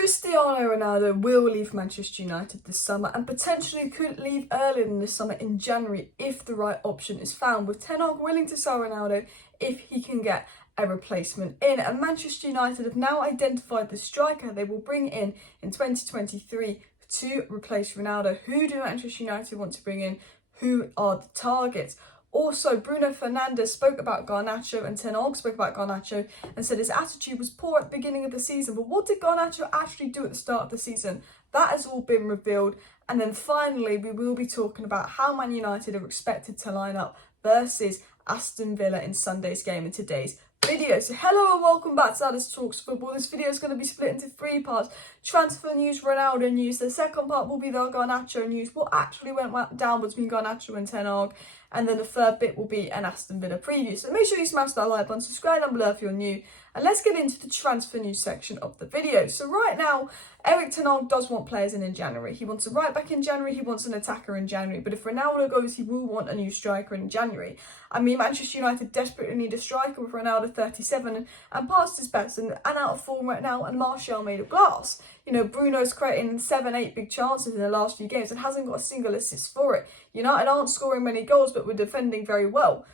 Cristiano Ronaldo will leave Manchester United this summer and potentially could leave earlier than this summer in January if the right option is found, with Ten Hag willing to sell Ronaldo if he can get a replacement in. And Manchester United have now identified the striker they will bring in 2023 to replace Ronaldo. Who do Manchester United want to bring in? Who are the targets? Also, Bruno Fernandes spoke about Garnacho, and Ten Hag spoke about Garnacho and said his attitude was poor at the beginning of the season. But what did Garnacho actually do at the start of the season? That has all been revealed. And then finally, we will be talking about how Man United are expected to line up versus Aston Villa in Sunday's game in today's video. So hello and welcome back to Alice Talks Football. This video is going to be split into 3 parts. Transfer news, Ronaldo news. The second part will be the Garnacho news. What actually went down between Garnacho and Ten Hag. And then the third bit will be an Aston Villa preview. So make sure you smash that like button, subscribe down below if you're new. And let's get into the transfer news section of the video. So right now, Erik Ten Hag does want players in January. He wants a right back in January. He wants an attacker in January. But if Ronaldo goes, he will want a new striker in January. I mean, Manchester United desperately need a striker with Ronaldo 37 and past his best and out of form right now, and Martial made of glass. You know, Bruno's creating 7-8 big chances in the last few games and hasn't got a single assist for it. United aren't scoring many goals, but we're defending very well.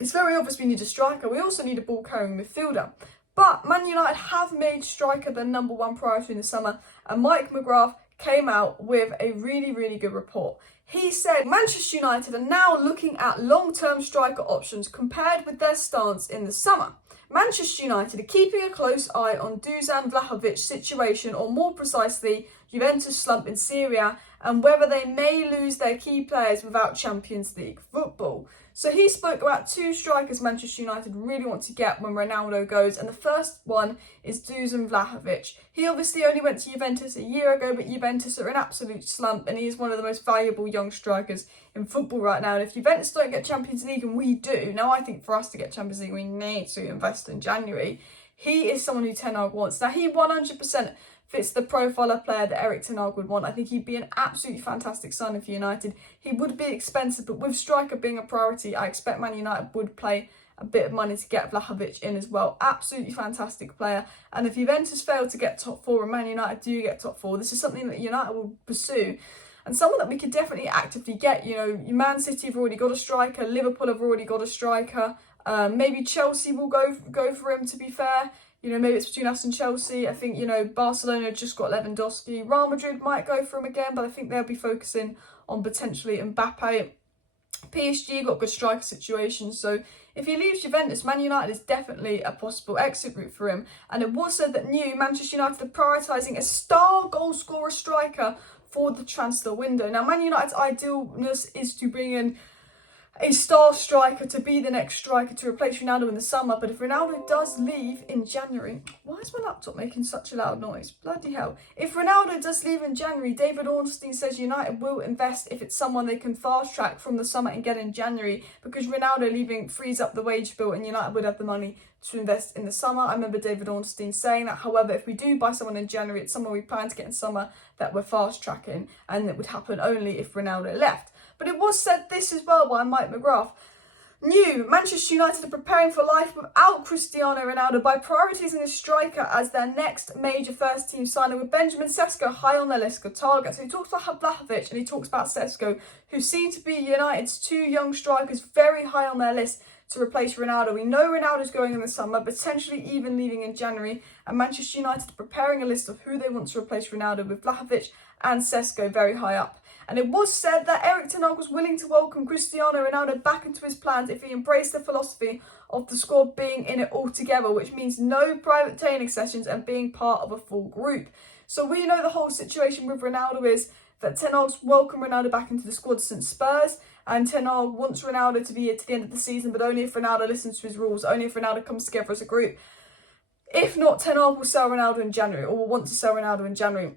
It's very obvious we need a striker. We also need a ball-carrying midfielder. But Man United have made striker their #1 priority in the summer, and Mike McGrath came out with a really good report. He said Manchester United are now looking at long-term striker options compared with their stance in the summer. Manchester United are keeping a close eye on Dusan Vlahovic's situation, or more precisely, Juventus' slump in Syria, and whether they may lose their key players without Champions League football. So he spoke about 2 strikers Manchester United really want to get when Ronaldo goes, and the first one is Dusan Vlahovic. He obviously only went to Juventus a year ago, but Juventus are an absolute slump, and he is one of the most valuable young strikers in football right now. And if Juventus don't get Champions League, and we do, now I think for us to get Champions League, we need to invest in January. He is someone who Ten Hag wants. Now, he 100% fits the profile of player that Erik Ten Hag would want. I think he'd be an absolutely fantastic signing for United. He would be expensive, but with striker being a priority, I expect Man United would pay a bit of money to get Vlahovic in as well. Absolutely fantastic player. And if Juventus fail to get top 4 and Man United do get top 4, this is something that United will pursue. And someone that we could definitely actively get. You know, Man City have already got a striker. Liverpool have already got a striker. Maybe Chelsea will go for him, to be fair. You know, maybe it's between us and Chelsea. I think, you know, Barcelona just got Lewandowski. Real Madrid might go for him again, but I think they'll be focusing on potentially Mbappe. PSG got a good striker situation. So if he leaves Juventus, Man United is definitely a possible exit route for him. And it was said that Manchester United are prioritising a star goal scorer striker for the transfer window. Now, Man United's idealness is to bring in a star striker to be the next striker to replace Ronaldo in the summer. But if Ronaldo does leave in January, why is my laptop making such a loud noise? Bloody hell. If Ronaldo does leave in January, David Ornstein says United will invest if it's someone they can fast track from the summer and get in January, because Ronaldo leaving frees up the wage bill and United would have the money to invest in the summer. I remember David Ornstein saying that. However, if we do buy someone in January, it's someone we plan to get in summer that we're fast tracking, and it would happen only if Ronaldo left. But it was said this as well by Mike McGrath. Manchester United are preparing for life without Cristiano Ronaldo by prioritising a striker as their next major first-team signing, with Benjamin Sesko high on their list of targets. So he talks about Vlahovic and he talks about Sesko, who seem to be United's 2 young strikers very high on their list to replace Ronaldo. We know Ronaldo's going in the summer, potentially even leaving in January, and Manchester United are preparing a list of who they want to replace Ronaldo, with Vlahovic and Sesko very high up. And it was said that Erik Ten Hag was willing to welcome Cristiano Ronaldo back into his plans if he embraced the philosophy of the squad being in it all together, which means no private training sessions and being part of a full group. So we know the whole situation with Ronaldo is that Ten Hag's welcomed Ronaldo back into the squad since Spurs, and Ten Hag wants Ronaldo to be here to the end of the season, but only if Ronaldo listens to his rules, only if Ronaldo comes together as a group. If not, Ten Hag will sell Ronaldo in January, or will want to sell Ronaldo in January.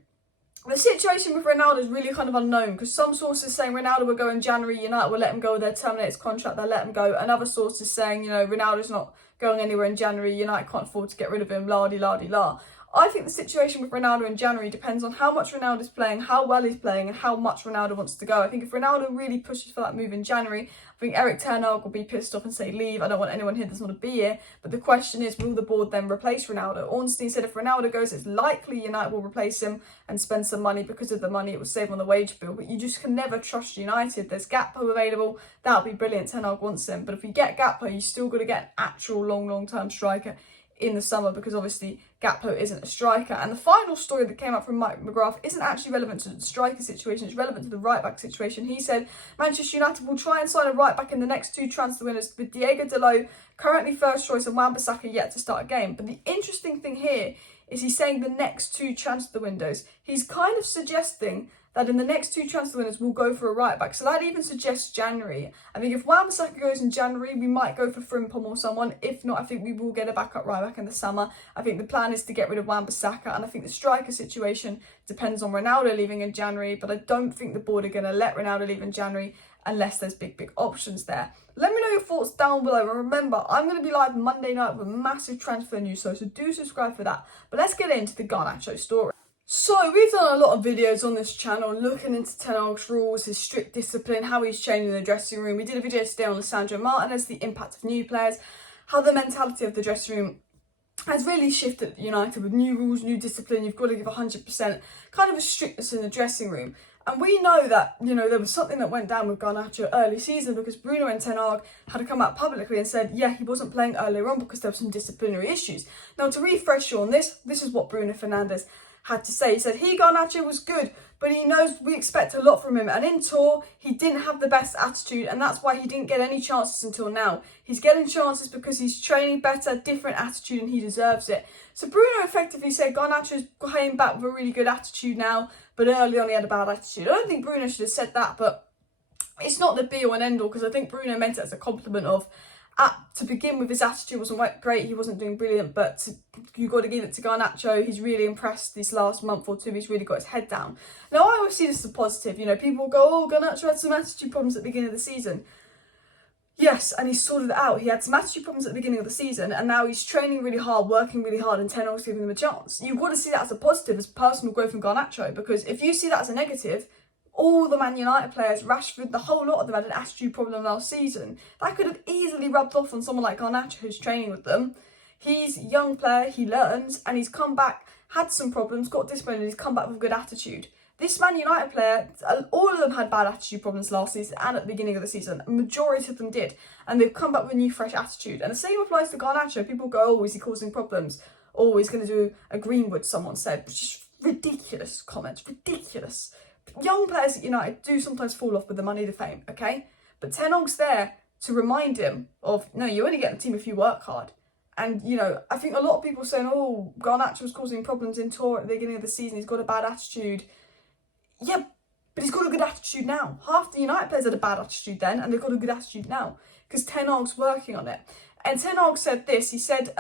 The situation with Ronaldo is really kind of unknown, because some sources saying Ronaldo will go in January, United will let him go, they'll terminate his contract, they'll let him go. And other sources saying, you know, Ronaldo's not going anywhere in January, United can't afford to get rid of him, la-di-la-di-la. I think the situation with Ronaldo in January depends on how much Ronaldo's playing, how well he's playing, and how much Ronaldo wants to go. I think if Ronaldo really pushes for that move in January, I think Erik Ten Hag will be pissed off and say, leave, I don't want anyone here that's not to be here. But the question is, will the board then replace Ronaldo? Ornstein said if Ronaldo goes, it's likely United will replace him and spend some money because of the money it will save on the wage bill. But you just can never trust United. There's Gakpo available. That would be brilliant. Ten Hag wants him. But if you get Gakpo, you still got to get an actual long-term striker in the summer, because obviously Gakpo isn't a striker. And the final story that came out from Mike McGrath isn't actually relevant to the striker situation, it's relevant to the right-back situation. He said Manchester United will try and sign a right-back in the next 2 transfer windows, with Diego Dalot currently first choice and Wan-Bissaka yet to start a game. But the interesting thing here is he's saying the next 2 transfer windows. He's kind of suggesting that in the next 2 transfer windows we'll go for a right back. So that even suggests January. I think if Wan-Bissaka goes in January, we might go for Frimpong or someone. If not, I think we will get a backup right back in the summer. I think the plan is to get rid of Wan-Bissaka, and I think the striker situation depends on Ronaldo leaving in January, but I don't think the board are going to let Ronaldo leave in January unless there's big options there. Let me know your thoughts down below, and remember, I'm going to be live Monday night with massive transfer news, so do subscribe for that. But let's get into the Garnacho story. So we've done a lot of videos on this channel looking into Ten Hag's rules, his strict discipline, how he's changing the dressing room. We did a video today on Lisandro Martinez, the impact of new players, how the mentality of the dressing room has really shifted at United with new rules, new discipline. You've got to give 100%, kind of a strictness in the dressing room. And we know that, there was something that went down with Garnacho early season, because Bruno and Ten Hag had to come out publicly and said, yeah, he wasn't playing earlier on because there were some disciplinary issues. Now, to refresh you on this is what Bruno Fernandes had to say. He said Garnacho was good, but he knows we expect a lot from him, and in tour he didn't have the best attitude, and that's why he didn't get any chances until now. He's getting chances because he's training better, different attitude, and he deserves it. So Bruno effectively said Garnacho's came back with a really good attitude now, but early on he had a bad attitude. I don't think Bruno should have said that, but it's not the be all and end all, because I think Bruno meant it as a compliment of, to begin with, his attitude wasn't great, he wasn't doing brilliant, but you got to give it to Garnacho. He's really impressed this last month or 2, he's really got his head down. Now, I always see this as a positive. People will go, oh, Garnacho had some attitude problems at the beginning of the season. Yes, and he sorted it out. He had some attitude problems at the beginning of the season, and now he's training really hard, working really hard, and Ten Hag's giving him a chance. You've got to see that as a positive, as personal growth from Garnacho, because if you see that as a negative, all the Man United players, Rashford, the whole lot of them had an attitude problem last season. That could have easily rubbed off on someone like Garnacho, who's training with them. He's a young player, he learns, and he's come back, had some problems, got disciplined, and he's come back with a good attitude. This Man United player, all of them had bad attitude problems last season and at the beginning of the season. A majority of them did, and they've come back with a new, fresh attitude. And the same applies to Garnacho. People go, oh, is he causing problems? Oh, he's going to do a Greenwood, someone said, which is ridiculous comments, ridiculous. Young players at United do sometimes fall off with the money, the fame, okay? But Ten Hag's there to remind him of, no, you only get the team if you work hard. And, I think a lot of people saying, oh, Garnacho was causing problems in tour at the beginning of the season, he's got a bad attitude. Yeah, but he's got a good attitude now. Half the United players had a bad attitude then, and they've got a good attitude now, because Ten Hag's working on it. And Ten Hag said this, he said,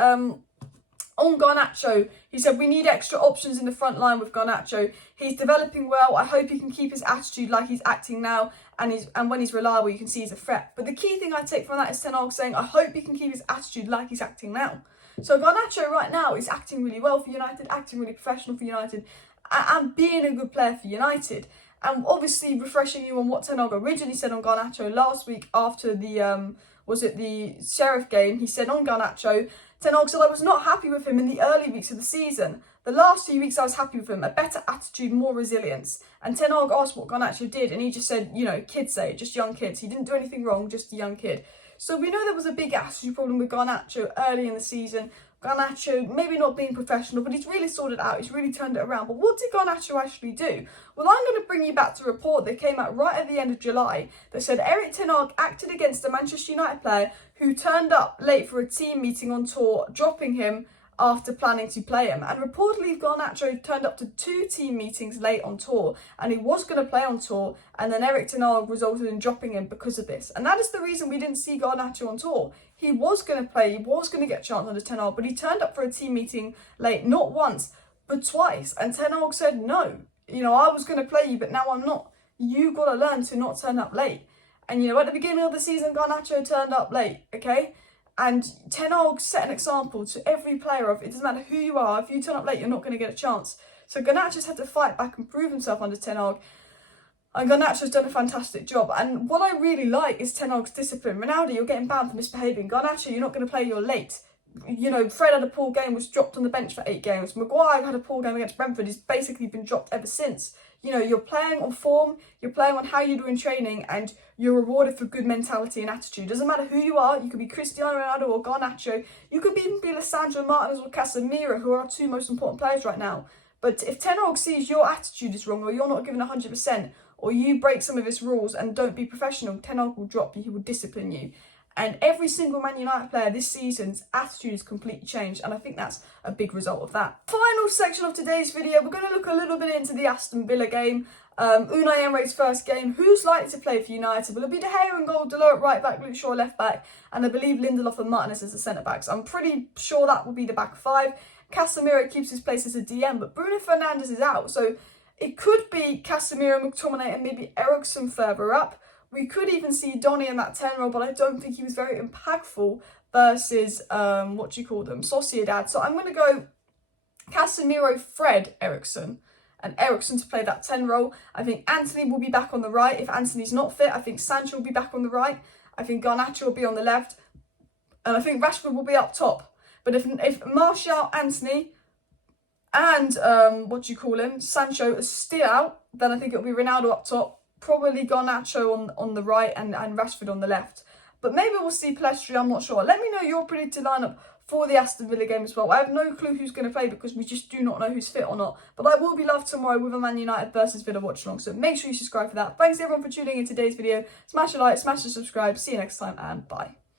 on Garnacho, he said, we need extra options in the front line with Garnacho. He's developing well. I hope he can keep his attitude like he's acting now. And when he's reliable, you can see he's a threat. But the key thing I take from that is Ten Hag saying, I hope he can keep his attitude like he's acting now. So Garnacho right now is acting really well for United, acting really professional for United, and being a good player for United. And obviously refreshing you on what Ten Hag originally said on Garnacho last week after the, the Sheriff game. He said on Garnacho, Ten Hag said, I was not happy with him in the early weeks of the season. The last few weeks I was happy with him, a better attitude, more resilience. And Ten Hag asked what Garnacho did, and he just said, kids say it, just young kids. He didn't do anything wrong, just a young kid. So we know there was a big attitude problem with Garnacho early in the season. Garnacho maybe not being professional, but he's really sorted it out. He's really turned it around. But what did Garnacho actually do? Well, I'm going to bring you back to a report that came out right at the end of July that said Erik Ten Hag acted against a Manchester United player who turned up late for a team meeting on tour, dropping him after planning to play him. And reportedly, Garnacho turned up to 2 team meetings late on tour, and he was going to play on tour, and then Erik Ten Hag resulted in dropping him because of this. And that is the reason we didn't see Garnacho on tour. He was going to play, he was going to get a chance under Ten Hag, but he turned up for a team meeting late, not once, but twice. And Ten Hag said, no, I was going to play you, but now I'm not. You got to learn to not turn up late. And, at the beginning of the season, Garnacho turned up late, okay? And Ten Hag set an example to every player of, it doesn't matter who you are, if you turn up late, you're not going to get a chance. So Garnacho's had to fight back and prove himself under Ten Hag. And Garnacho's done a fantastic job. And what I really like is Ten Hag's discipline. Ronaldo, you're getting banned for misbehaving. Garnacho, you're not going to play, you're late. You know, Fred had a poor game, was dropped on the bench for 8 games. Maguire had a poor game against Brentford, he's basically been dropped ever since. You know, you're playing on form, you're playing on how you do in training, and you're rewarded for good mentality and attitude. Doesn't matter who you are, you could be Cristiano Ronaldo or Garnacho, you could even be Lisandro Martinez or Casemiro, who are our 2 most important players right now. But if Ten Hag sees your attitude is wrong, or you're not giving 100%, or you break some of his rules and don't be professional, Ten Hag will drop you, he will discipline you. And every single Man United player this season's attitude has completely changed, and I think that's a big result of that. Final section of today's video, we're going to look a little bit into the Aston Villa game. Unai Emery's first game. Who's likely to play for United? Will it be De Gea in goal, Delort at right back, Luke Shaw left back, and I believe Lindelof and Martinez as the centre backs. I'm pretty sure that will be the back 5. Casemiro keeps his place as a DM, but Bruno Fernandes is out, so it could be Casemiro, McTominay, and maybe Eriksen further up. We could even see Donny in that 10 role, but I don't think he was very impactful versus, Sociedad. So I'm going to go Casemiro, Fred, Eriksen, and Eriksen to play that 10 role. I think Anthony will be back on the right. If Anthony's not fit, I think Sancho will be back on the right. I think Garnacho will be on the left. And I think Rashford will be up top. But if Martial, Anthony, and, Sancho is still out, then I think it'll be Ronaldo up top. Probably Garnacho on the right and Rashford on the left. But maybe we'll see Pelestri, I'm not sure. Let me know your predicted lineup for the Aston Villa game as well. I have no clue who's going to play because we just do not know who's fit or not. But I will be live tomorrow with a Man United versus Villa watch along. So make sure you subscribe for that. Thanks everyone for tuning in today's video. Smash a like, smash a subscribe. See you next time and bye.